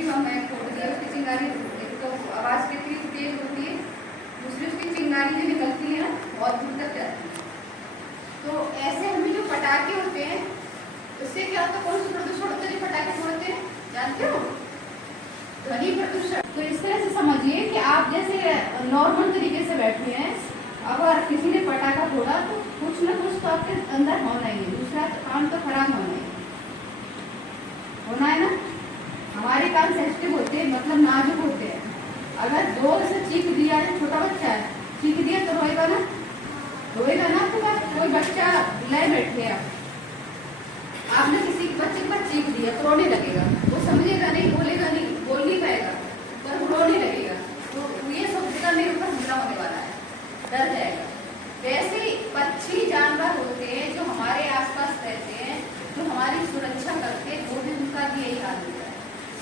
छोटी बम है, फोड़ दी है, उसकी चिंगारी एक तो आवाज़ कितनी तेज होती है, दूसरी उसकी चिंगारी जो निकलती है बहुत दूर तक जाती है। तो ऐसे हमें जो पटाखे होते हैं उससे क्या होता है, कौन सा प्रदूषण होता है जो पटाखे फोड़ते हैं, जानते हो? ध्वनि प्रदूषण। तो इस तरह से समझिए कि आप जैसे नॉर्मल तरीके से बैठे हैं, अगर किसी ने पटाखा फोड़ा तो कुछ ना कुछ तो आपके अंदर होना ही है, दूसरा काम तो खराब होना है ना। हमारे कान सेंसिटिव होते हैं, मतलब नाजुक होते हैं। अगर जोर से चीख दिया, छोटा बच्चा है, चीख दिया तो रोएगा ना, रोएगा ना। तो कोई बच्चा ले बैठे आपने किसी बच्चे पर चीख दिया तो रोने लगेगा, वो समझेगा नहीं, बोलेगा नहीं, बोल नहीं पाएगा, पर रोने लगेगा। तो ये सोचेगा मेरे ऊपर हमला होने वाला है, डर जाएगा। वैसे पक्षी जानवर होते हैं जो हमारे आसपास रहते हैं, जो हमारी सुरक्षा करते हैं, वो भी उनका भी यही हाल होता है,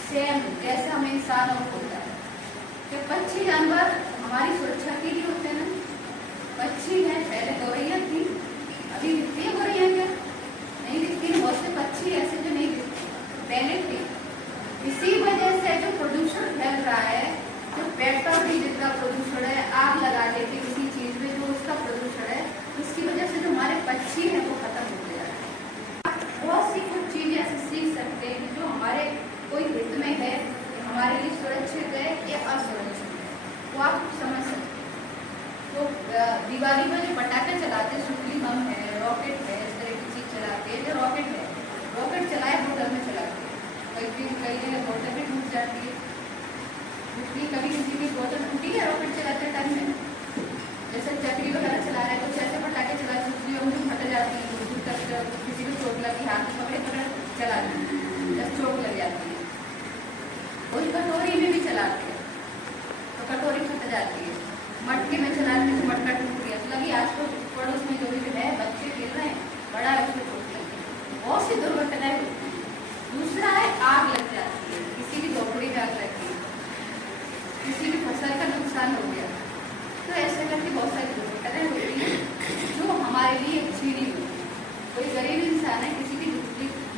सेम जैसे हम इंसानों को होता है। तो पक्षी जानवर हमारी सुरक्षा के लिए होते हैं ना। पक्षी है, पहले गौरैया थी, अभी दिखती है गौरैया क्या? नहीं दिखती। बहुत से पक्षी ऐसे जो नहीं दिखते, पहले थे। इसी वजह से जो प्रदूषण फैल रहा है, जो पेट्रोल डीजल का प्रदूषण है, आग लगा देते किसी चीज में जो उसका प्रदूषण है, उसकी वजह से जो हमारे पक्षी है वो खत्म हो गया है। बहुत सी कुछ चीजें ऐसे सीख सकते हैं कि जो हमारे कोई हित में है, हमारे लिए सुरक्षित है या असुरक्षित है, वो आप समझ सकते। तो दिवाली में जो पटाखे चलाते हैं, सुतली बम है, रॉकेट है, इस तरह की चीज चलाते हैं। जो रॉकेट है, रॉकेट चलाए होटल में चलाते हैं, कई जगह बोतल भी टूट जाती है। कभी किसी की बोतल टूटी है रॉकेट चलाते टाइम में? जैसे चक्री वगैरह चला रहे हैं, कुछ ऐसे पटाखे चला सुतली फट जाती है, दूर तक किसी को चोट लगी, हाथ पकड़े पकड़ चला दी, जब चोट लग जाती है। और कटोरी में भी चलाते हैं तो कटोरी फट जाती है, मटके में चलाते तो मटका टूट गया। तो लगी आज तो पड़ोस में जो भी है, बच्चे खेल रहे हैं, बड़ा है, उसको चोट लगी। बहुत सी दुर्घटनाएं होती हैं। दूसरा है आग लग जाती है, किसी की झोपड़ी में आग लगती है, किसी की फसल का नुकसान हो गया। तो ऐसे करके बहुत सारी दुर्घटनाएं होती हैं जो हमारे लिए अच्छी नहीं होती। कोई गरीब इंसान है, किसी की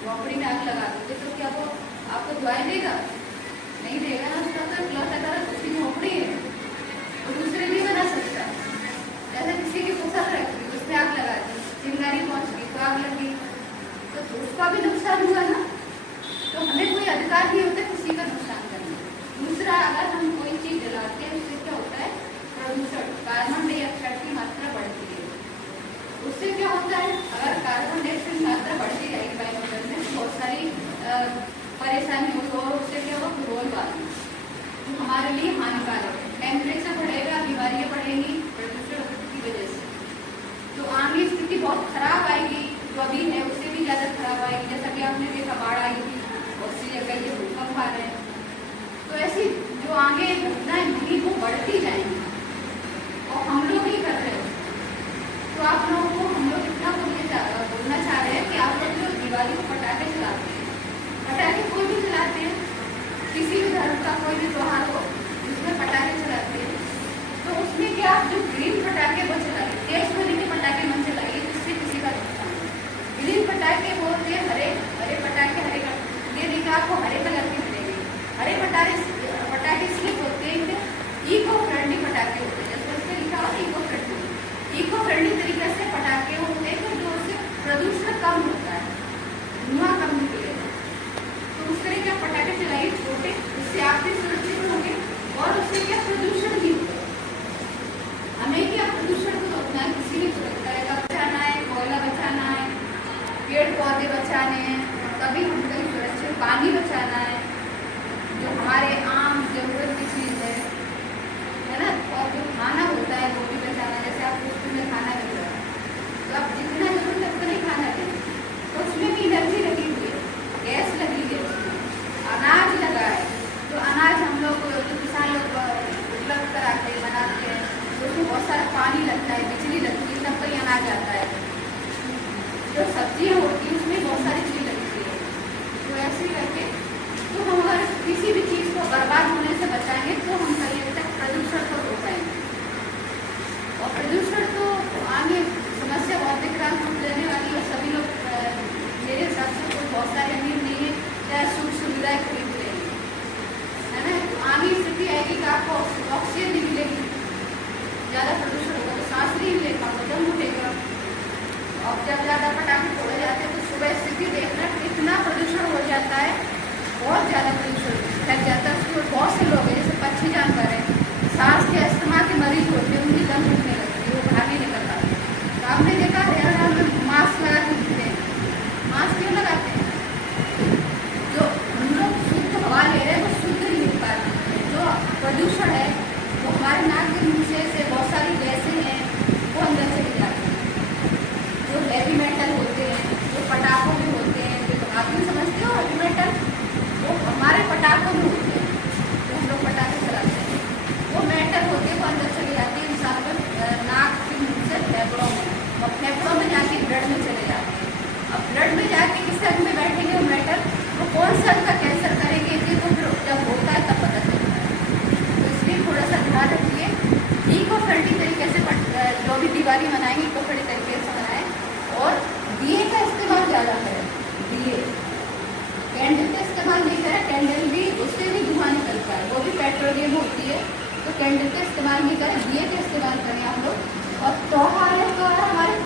झोपड़ी में आग लगा दोगे तो क्या वो आपको दुआएं देगा? नहीं देगा ना। उसका तो इकलौता कारण उसकी झोपड़ी है, वो दूसरे नहीं बना सकता। जैसे किसी की फसल रखी, उसमें आग लगा दी, चिंगारी पहुंच गई तो आग लगी, तो उसका भी नुकसान हुआ ना। तो हमें कोई अधिकार नहीं होता किसी का नुकसान करने। दूसरा, अगर हम कोई चीज जलाते हैं उससे क्या होता है, प्रदूषण, कार्बन डाइऑक्साइड की मात्रा बढ़ती है। उससे क्या होता है, अगर कार्बन डाइऑक्साइड की मात्रा बढ़ती रहेगी वायुमंडल में, बहुत सारी परेशानी होगी। और उससे क्या होगा, ग्लोबल वार्मिंग जो हमारे लिए हानिकारक है। टेम्परेचर बढ़ेगा, बीमारियां बढ़ेंगी प्रदूषण की वजह से। तो आगे स्थिति बहुत खराब आएगी, जो अभी है उससे भी ज़्यादा खराब आएगी। जैसा कि आपने देखा, बाढ़ आई थी, बहुत सी जगह ये भूकंप आ रहे हैं। तो ऐसी जो आगे घटनाएं होंगी वो बढ़ती जाएंगी और हम लोग ही कर रहे हैं। तो आप लोगों को हम लोग इतना बोलना चाह रहे हैं कि आप लोग जो दिवाली को पटाखे चलाते हैं, पटाखे कोई भी चलाते हैं, किसी भी धर्म का कोई भी त्योहार हो उसमें पटाखे चलाते हैं, तो उसमें क्या आप जो ग्रीन पटाखे वो चलाइए, तेज होने के पटाखे मत चलाइए जिससे किसी का नुकसान हो। ग्रीन पटाखे बोलते हैं, हरे पटाखे, ये देखा आपको हरे कलर के मिलेंगे। हरे पटाखे इसलिए बोलते हैं कि इको फ्रेंडली पटाखे दिवाली मनाएंगे तो बड़े तरीके से मनाएं। और दिए का इस्तेमाल ज़्यादा करें, दिए, कैंडल का इस्तेमाल नहीं करें। कैंडल भी, उससे भी धुआं निकलता है, वो भी पेट्रोलियम होती है, तो कैंडल का इस्तेमाल नहीं करें, दिए का इस्तेमाल करें आप लोग। और त्योहार है तो हमारे